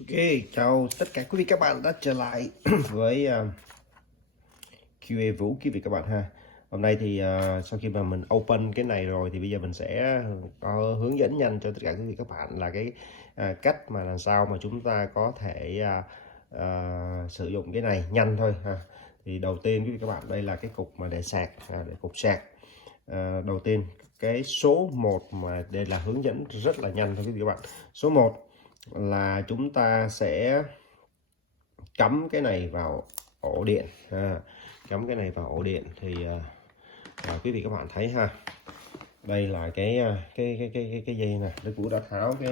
Ok, chào tất cả quý vị các bạn đã trở lại với QA Vũ quý vị các bạn ha. Hôm nay thì sau khi mà mình open cái này rồi thì bây giờ mình sẽ có hướng dẫn nhanh cho tất cả quý vị các bạn là cái cách mà làm sao mà chúng ta có thể sử dụng cái này nhanh thôi ha. Thì đầu tiên quý vị các bạn, đây là cái cục mà để sạc, để cục sạc. Đầu tiên cái số 1 mà đây là hướng dẫn rất là nhanh thôi quý vị các bạn. Số 1 là chúng ta sẽ cắm cái này vào ổ điện cắm cái này vào ổ điện thì quý vị các bạn thấy ha, đây là cái dây này, Đức Vũ đã tháo cái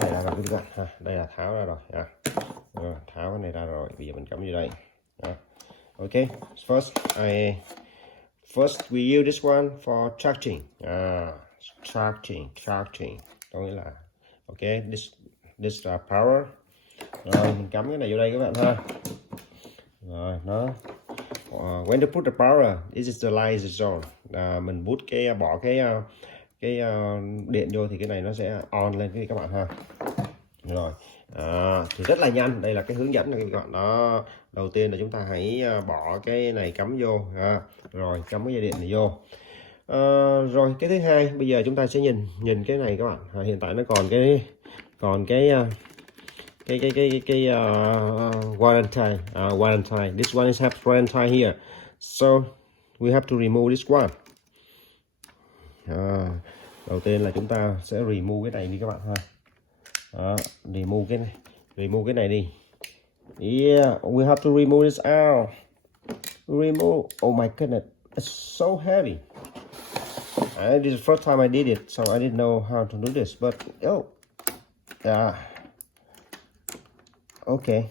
này ra rồi quý vị các bạn ha. Đây là tháo ra rồi tháo cái này ra rồi, bây giờ mình cắm vô đây ok. First we use this one for charging charging có nghĩa là ok, this power. Rồi mình cắm cái này vô đây các bạn ha. Rồi nó when to put the power, this is the light is on. Mình bút bỏ cái điện vô thì cái này nó sẽ on lên các bạn ha. Rồi thì rất là nhanh, đây là cái hướng dẫn này các bạn đó. Đầu tiên là chúng ta hãy bỏ cái này cắm vô rồi cắm cái dây điện này vô. Rồi cái thứ hai, bây giờ chúng ta sẽ nhìn cái này các bạn. Hiện tại nó còn cái warranty. This one is have warranty here, so we have to remove this one. Đầu tiên là chúng ta sẽ remove cái này đi các bạn ha. Remove cái này đi. Yeah, we have to remove this out. Remove. Oh my goodness, it's so heavy. This is the first time I did it, so I didn't know how to do this, but yeah. Okay,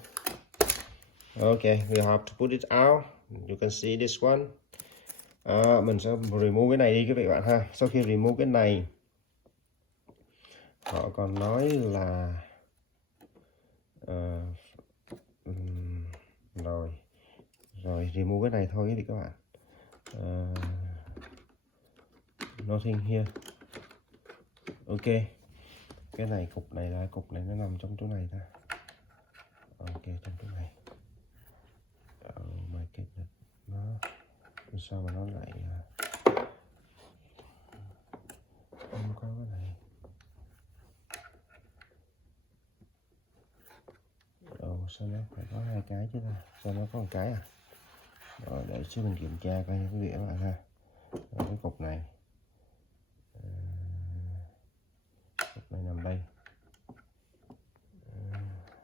we have to put it out. You can see this one. Mình sẽ remove cái này đi các bạn ha. Sau khi remove cái này, họ còn nói là rồi remove cái này thôi quý vị các bạn. Nothing here. Ok, cái này cục này nó nằm trong chỗ này ta. Ok, trong chỗ này. Oh my goodness, nó sao mà nó lại không có cái này. Sao nó phải có hai cái chứ ta? Sao nó có một cái Rồi để chứ mình kiểm tra coi quý vị các bạn ha. Cái cục này nằm đây.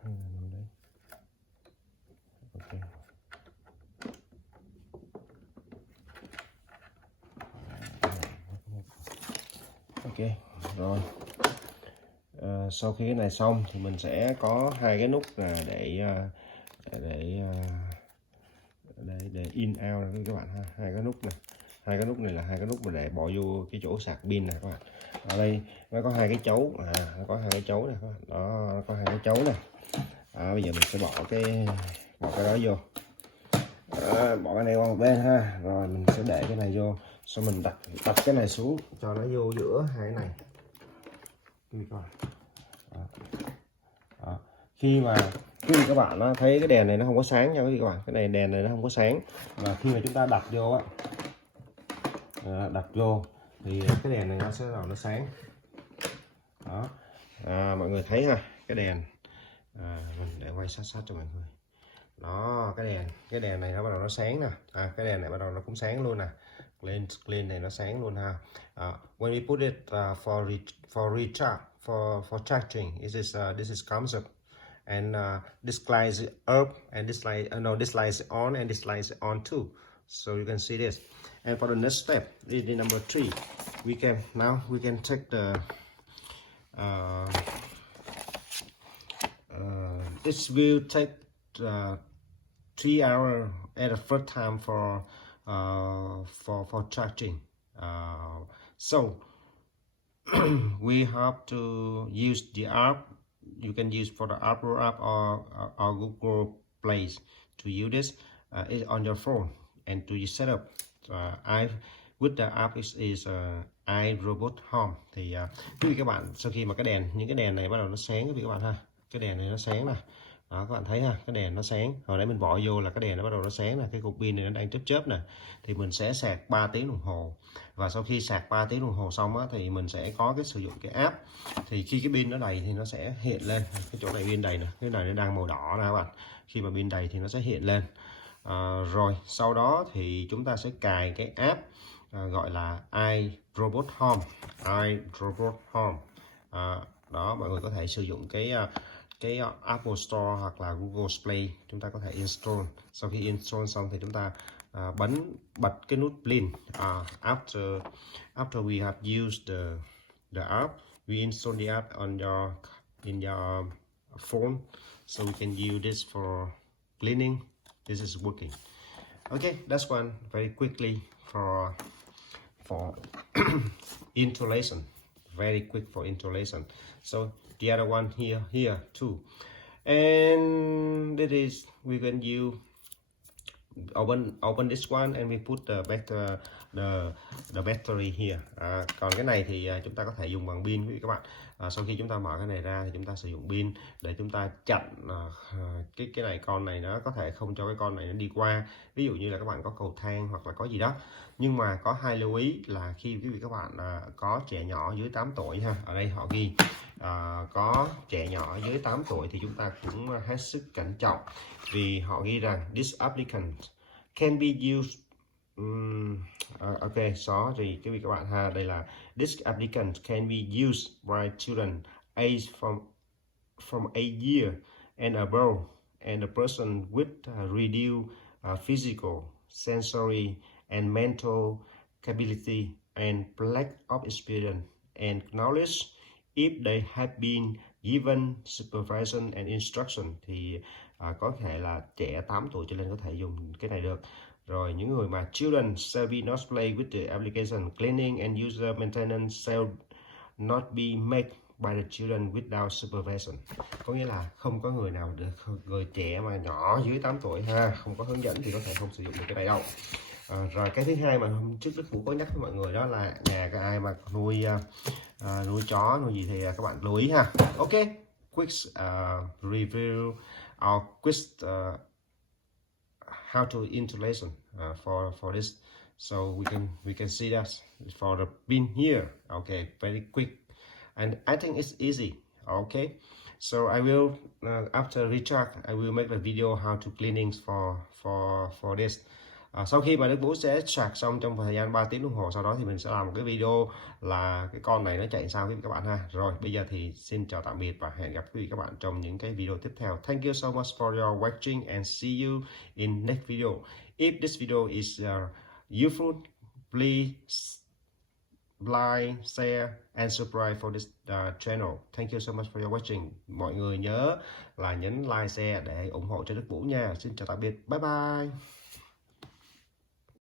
Nằm đây. Ok. Ok, rồi. Sau khi cái này xong thì mình sẽ có hai cái nút là để in out các bạn ha. Hai cái nút này là hai cái nút mà để bỏ vô cái chỗ sạc pin này các bạn. Ở đây nó có hai cái chấu, nó có hai cái chấu này các bạn. Đó, nó có hai cái chấu này. Bây giờ mình sẽ bỏ cái đó vô. Bỏ cái này qua một bên ha. Rồi mình sẽ để cái này vô, xong mình đặt cái này xuống cho nó vô giữa hai cái này. Khi mà quý vị các bạn thấy cái đèn này nó không có sáng nha quý vị các bạn, cái này đèn này nó không có sáng, mà khi mà chúng ta đặt vô thì cái đèn này nó sẽ nó sáng đó. Mọi người thấy ha, cái đèn mình để quay sát cho mọi người đó. Cái đèn này nó bắt đầu nó sáng nè, cái đèn này bắt đầu nó cũng sáng luôn nè, lên này nó sáng luôn ha. When we put it for recharge, for charging, this is comes up and this light is up and this light this light is on and this light is on too, so you can see this. And for the next step, this is number 3. We can take the this will take 3 hours at the first time for charging. So we have to use the app. You can use for the Apple app or Google Play to use this on your phone and to set up. With the app is iRobot Home. Thì quý vị các bạn, sau khi mà những cái đèn này bắt đầu nó sáng quý vị các bạn ha, cái đèn này nó sáng nè. Đó, các bạn thấy ha, cái đèn nó sáng. Hồi nãy mình bỏ vô là cái đèn nó bắt đầu nó sáng nè, cái cục pin này nó đang chớp chớp nè. Thì mình sẽ sạc 3 tiếng đồng hồ. Và sau khi sạc 3 tiếng đồng hồ xong á, thì mình sẽ có cái sử dụng cái app. Thì khi cái pin nó đầy thì nó sẽ hiện lên cái chỗ này pin đầy nè, cái này nó đang màu đỏ nè các bạn. Khi mà pin đầy thì nó sẽ hiện lên. Rồi sau đó thì chúng ta sẽ cài cái app gọi là iRobot Home. iRobot Home. Đó, mọi người có thể sử dụng cái Apple Store hoặc là Google Play, chúng ta có thể install. Sau khi install xong thì chúng ta bật cái nút blink. After we have used the app, we install the app in your phone, so we can use this for cleaning. This is working. Okay, that's one very quickly for installation. Very quick for installation. So the other one here too, and that is we can use open this one and we put the battery here. Còn cái này thì chúng ta có thể dùng bằng pin quý vị các bạn. Sau khi chúng ta mở cái này ra thì chúng ta sử dụng pin để chúng ta chặn cái này, con này nó có thể không cho cái con này nó đi qua, ví dụ như là các bạn có cầu thang hoặc là có gì đó. Nhưng mà có hai lưu ý là khi quý vị các bạn có trẻ nhỏ dưới 8 tuổi ha, ở đây họ ghi có trẻ nhỏ dưới 8 tuổi thì chúng ta cũng hết sức cẩn trọng, vì họ ghi rằng this applicant can be used. Ok, sorry quý vị các bạn ha, đây là this applicant can be used by children aged from a year and above, and a person with reduced physical, sensory and mental capability and lack of experience and knowledge if they have been given supervision and instruction. Thì có thể là trẻ 8 tuổi trở lên có thể dùng cái này được. Rồi những người mà children shall be not play with the application, cleaning and user maintenance shall not be made by the children without supervision. Có nghĩa là không có người nào được, người trẻ mà nhỏ dưới 8 tuổi ha, không có hướng dẫn thì có thể không sử dụng được cái này đâu. Rồi cái thứ hai mà hôm trước Đức Vũ có nhắc với mọi người, đó là nhà cái ai mà nuôi chó nuôi gì thì các bạn lưu ý ha. Ok, quick review our quick how to installation for this, so we can see that for the pin here. Okay, very quick, and I think it's easy. Okay, so I will after recharge I will make a video how to cleaning for this. Sau khi mà Đức Vũ sẽ sạc xong trong thời gian 3 tiếng đồng hồ, sau đó thì mình sẽ làm một cái video là cái con này nó chạy sao quý vị các bạn ha. Rồi bây giờ thì xin chào tạm biệt và hẹn gặp quý vị các bạn trong những cái video tiếp theo. Thank you so much for your watching and see you in next video. If this video is useful, please like, share and subscribe for this channel. Thank you so much for your watching. Mọi người nhớ là nhấn like, share để ủng hộ cho Đức Vũ nha. Xin chào tạm biệt. Bye bye.